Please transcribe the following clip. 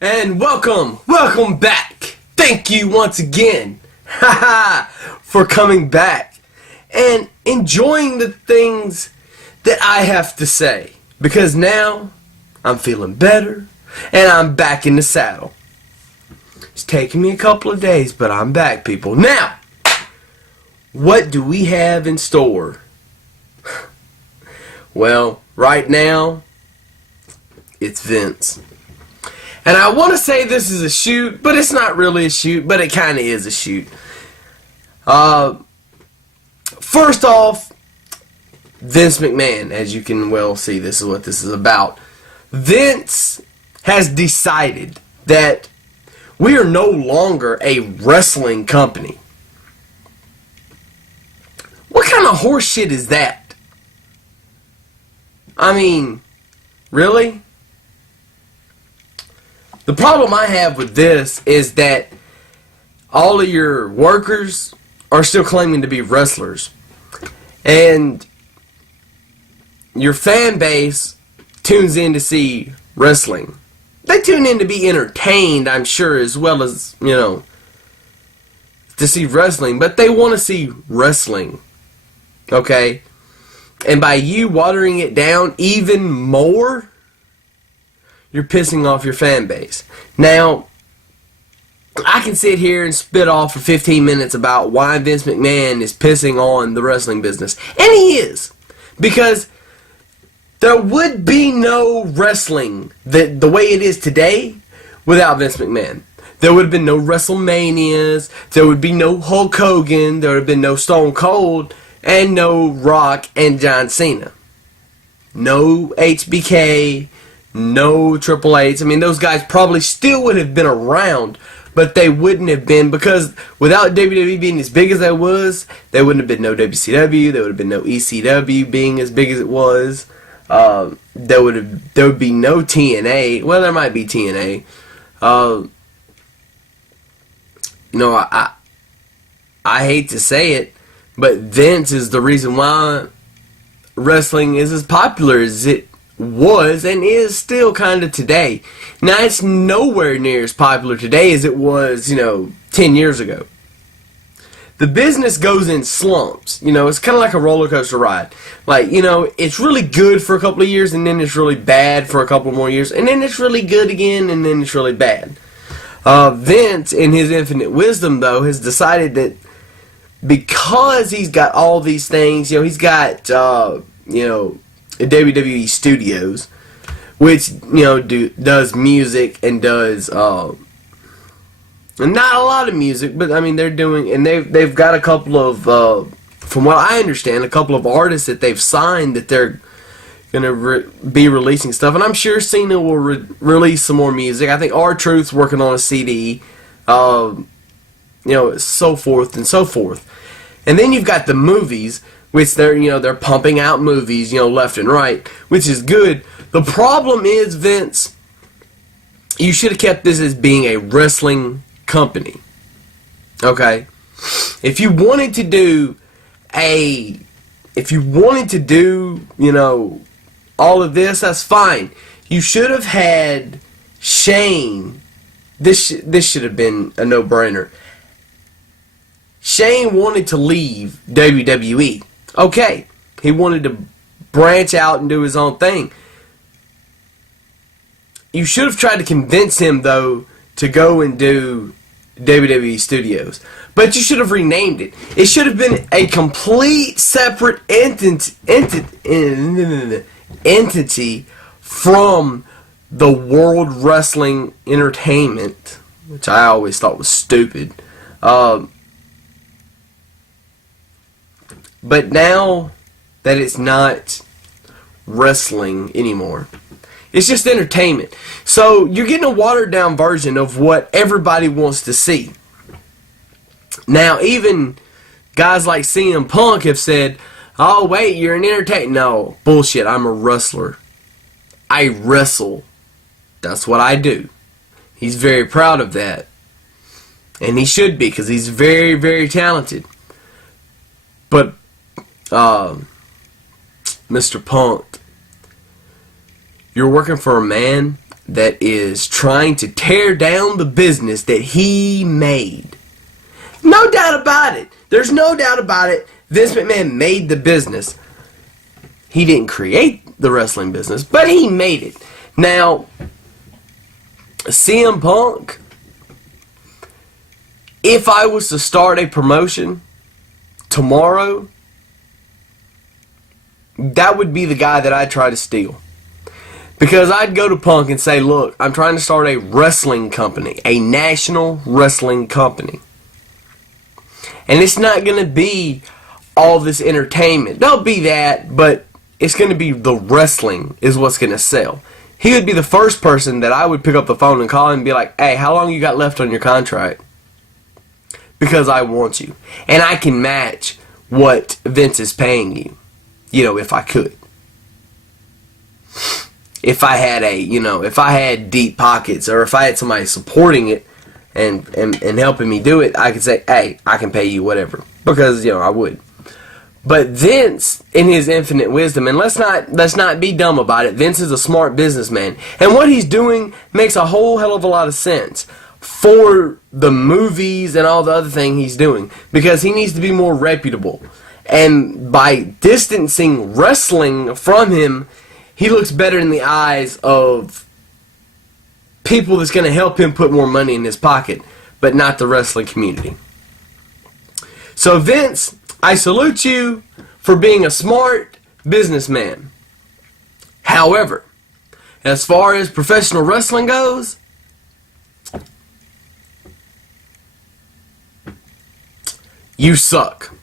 And welcome back. Thank you once again, for coming back and enjoying the things that I have to say. Because now I'm feeling better and I'm back in the saddle. It's taking me a couple of days, but I'm back, people. Now, what do we have in store? Well, right now, it's Vince. And I want to say this is a shoot, but it's not really a shoot, but it kind of is a shoot. First off, Vince McMahon, as you can well see, this is what this is about. Vince has decided that we are no longer a wrestling company. What kind of horse shit is that? I mean, really? The problem I have with this is that all of your workers are still claiming to be wrestlers. And your fan base tunes in to see wrestling. They tune in to be entertained, I'm sure, as well as, to see wrestling. But they want to see wrestling. Okay? And by you watering it down even more, you're pissing off your fan base. Now, I can sit here and spit off for 15 minutes about why Vince McMahon is pissing on the wrestling business. And he is. Because there would be no wrestling the way it is today without Vince McMahon. There would have been no WrestleManias. There would be no Hulk Hogan. There would have been no Stone Cold. And no Rock and John Cena. No HBK. No Triple H's. I mean, those guys probably still would have been around, but they wouldn't have been, because without WWE being as big as it was, there wouldn't have been no WCW. There would have been no ECW being as big as it was. There would be no TNA. Well, there might be TNA. I hate to say it, but Vince is the reason why wrestling is as popular as it was and is still kind of today. Now, it's nowhere near as popular today as it was, 10 years ago. The business goes in slumps. It's kind of like a roller coaster ride. Like, it's really good for a couple of years, and then it's really bad for a couple more years, and then it's really good again, and then it's really bad. Vince, in his infinite wisdom, though, has decided that because he's got all these things, he's got, WWE Studios, which does music and does not a lot of music, but I mean they're doing, and they've got a couple of from what I understand, a couple of artists that they've signed that they're gonna be releasing stuff, and I'm sure Cena will release some more music. I think R-Truth's working on a CD, so forth and so forth. And then you've got the movies, which they're pumping out movies, left and right, which is good. The problem is, Vince, you should have kept this as being a wrestling company. Okay? If you wanted to do, all of this, that's fine. You should have had Shane. This should have been a no-brainer. Shane wanted to leave WWE. Okay, he wanted to branch out and do his own thing. You should have tried to convince him, though, to go and do WWE Studios. But you should have renamed it. It should have been a complete separate entity from the World Wrestling Entertainment, which I always thought was stupid. But now that it's not wrestling anymore, it's just entertainment. So you're getting a watered down version of what everybody wants to see. Now, even guys like CM Punk have said, oh, wait, you're an entertainer. No, bullshit, I'm a wrestler. I wrestle. That's what I do. He's very proud of that. And he should be, because he's very, very talented. But Mr. Punk, you're working for a man that is trying to tear down the business that he made. No doubt about it. There's no doubt about it. Vince McMahon made the business. He didn't create the wrestling business, but he made it. Now, CM Punk, if I was to start a promotion tomorrow, that would be the guy that I'd try to steal. Because I'd go to Punk and say, look, I'm trying to start a wrestling company, a national wrestling company. And it's not going to be all this entertainment. There'll be that, but it's going to be the wrestling is what's going to sell. He would be the first person that I would pick up the phone and call and be like, hey, how long you got left on your contract? Because I want you. And I can match what Vince is paying you. You know, if I could. If I had if I had deep pockets, or if I had somebody supporting it and helping me do it, I could say, hey, I can pay you whatever. Because, I would. But Vince, in his infinite wisdom, and let's not be dumb about it, Vince is a smart businessman. And what he's doing makes a whole hell of a lot of sense for the movies and all the other thing he's doing. Because he needs to be more reputable. And by distancing wrestling from him, he looks better in the eyes of people that's going to help him put more money in his pocket, but not the wrestling community. So Vince, I salute you for being a smart businessman. However, as far as professional wrestling goes, you suck.